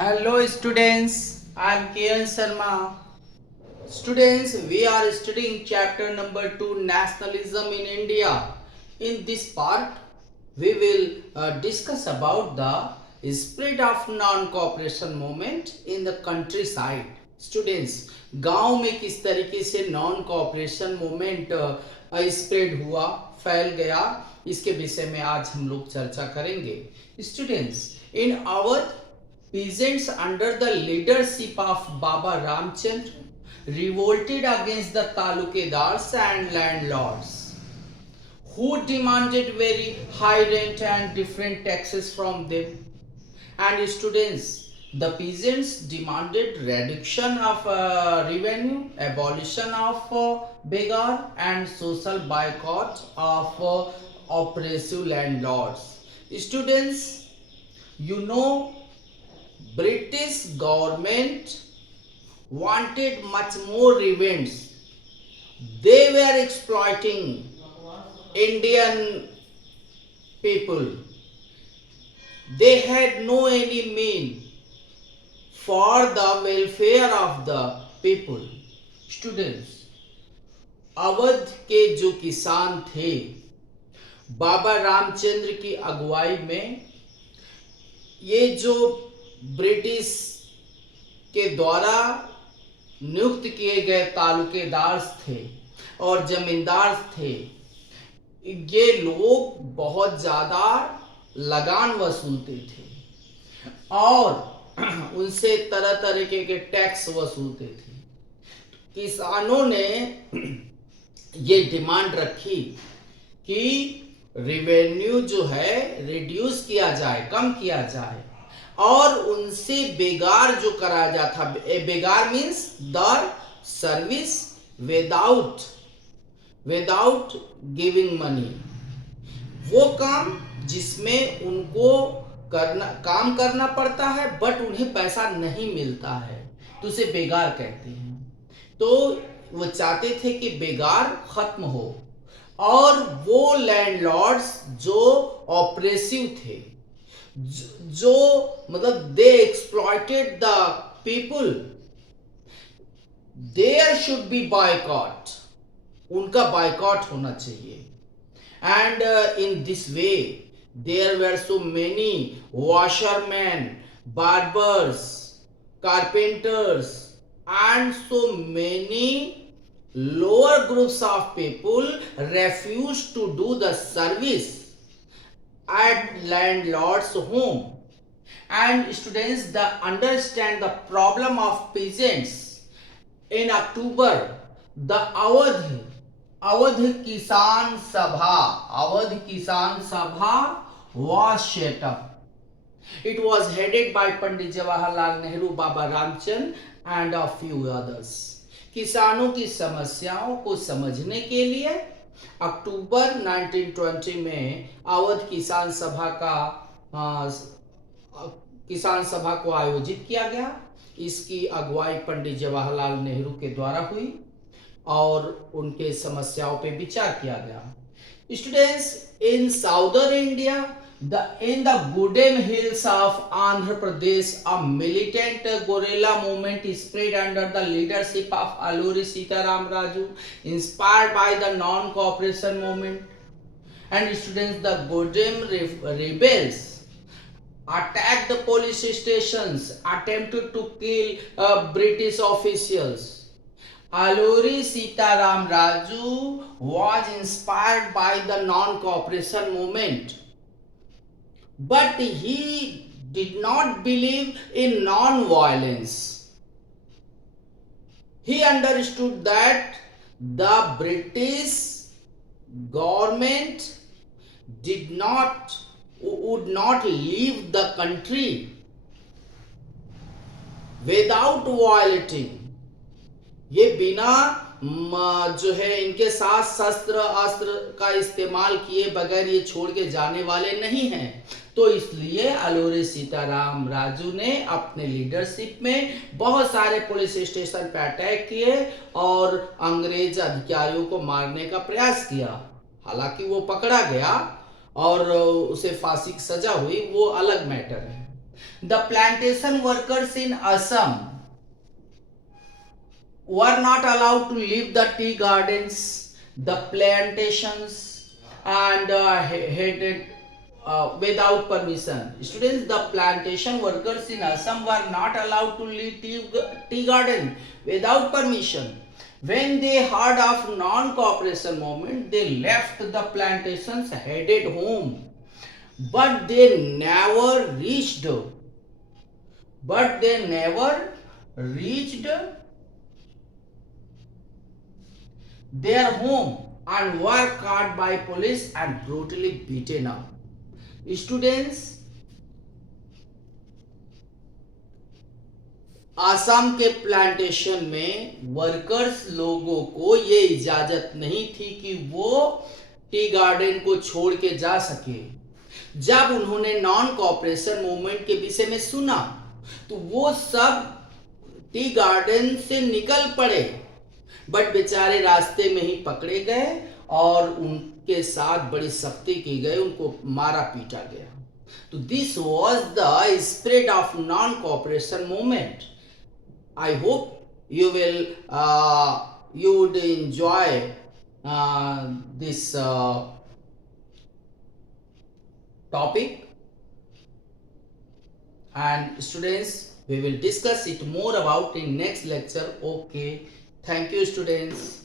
Hello students, I am Kiran Sharma. Students, we are studying chapter number 2 Nationalism in India. In this part, we will discuss about the spread of non-cooperation movement in the countryside. Students, गांव में किस तरीके से non cooperation movement spread हुआ, फैल गया, इसके विषय में आज हम लोग चर्चा करेंगे. Students, in Awadh peasants under the leadership of Baba Ramchandra revolted against the talukadars and landlords who demanded very high rent and different taxes from them. And students, the peasants demanded reduction of revenue, abolition of begar and social boycott of oppressive landlords. Students, you know, British government wanted much more revenge. They were exploiting Indian people. They had no any mean for the welfare of the people. Students, Awadh के जो किसान थे, बाबा रामचंद्र की अगुवाई में ये जो British के द्वारा नियुक्त किए गए तालुकेदार थे और जमींदार थे, ये लोग बहुत ज्यादा लगान वसूलते थे और उनसे तरह तरीके के टैक्स वसूलते थे. किसानों ने ये डिमांड रखी कि रेवेन्यू जो है रिड्यूस किया जाए, कम किया जाए और उनसे बेगार जो कराया जाता, बेगार means the service without giving money, वो काम जिसमें उनको काम करना पड़ता है बट उन्हें पैसा नहीं मिलता है, तो उसे बेगार कहते हैं. तो वो चाहते थे कि बेगार खत्म हो और वो लैंडलॉर्ड्स जो ऑपरेसिव थे, जो मतलब they exploited the people, there should be boycott, उनका बायकॉट होना चाहिए. And in this way there were so many washerman, barbers, carpenters and so many lower groups of people refused to do the service at landlord's home. And students, the understand the problem of peasants. In October, the Awadh Kisan Sabha was set up. It was headed by Pandit Jawaharlal Nehru, Baba Ramchand and a few others. किसानों की समस्याओं को समझने के लिए अक्टूबर 1920 में अवध किसान सभा को आयोजित किया गया. इसकी अगुवाई पंडित जवाहरलाल नेहरू के द्वारा हुई और उनके समस्याओं पे विचार किया गया. Students, in southern India, in the Gudem hills of Andhra Pradesh, a militant guerrilla movement spread under the leadership of Alluri Sitaram Raju, inspired by the non-cooperation movement. And students, the Gudem rebels attacked the police stations, attempted to kill British officials. Alluri Sitaram Raju was inspired by the non-cooperation movement, but he did not believe in non-violence. He understood that the British government would not leave the country without violating. ये बिना जो है इनके साथ शस्त्र अस्त्र का इस्तेमाल किए बगैर ये छोड़ के जाने वाले नहीं हैं. तो इसलिए अलोरी सीताराम राजू ने अपने लीडरशिप में बहुत सारे पुलिस स्टेशन पे अटैक किए और अंग्रेज अधिकारियों को मारने का प्रयास किया. हालांकि वो पकड़ा गया और उसे फांसी की सजा हुई, वो अलग मैटर है. The plantation workers in Assam were not allowed to leave the tea gardens, the plantations, and headed without permission. Students, the plantation workers in Assam were not allowed to leave tea garden without permission. When they heard of non-cooperation movement, they left the plantations, headed home. But they never reached. But they never reached their home and were caught by police and brutally beaten up. Students, Assam के plantation में workers लोगों को ये इजाजत नहीं थी कि वो टी गार्डन को छोड़ के जा सके। जब उन्होंने नॉन कॉपरेशन मूवमेंट के विषय में सुना तो वो सब टी गार्डन से निकल पड़े, बट बेचारे रास्ते में ही पकड़े गए और उनके साथ बड़ी सख्ती की गई, उनको मारा पीटा गया। तो this was the spread of non cooperation movement. I hope you would enjoy this topic, and students, we will discuss it more about in next lecture. Okay, thank you students.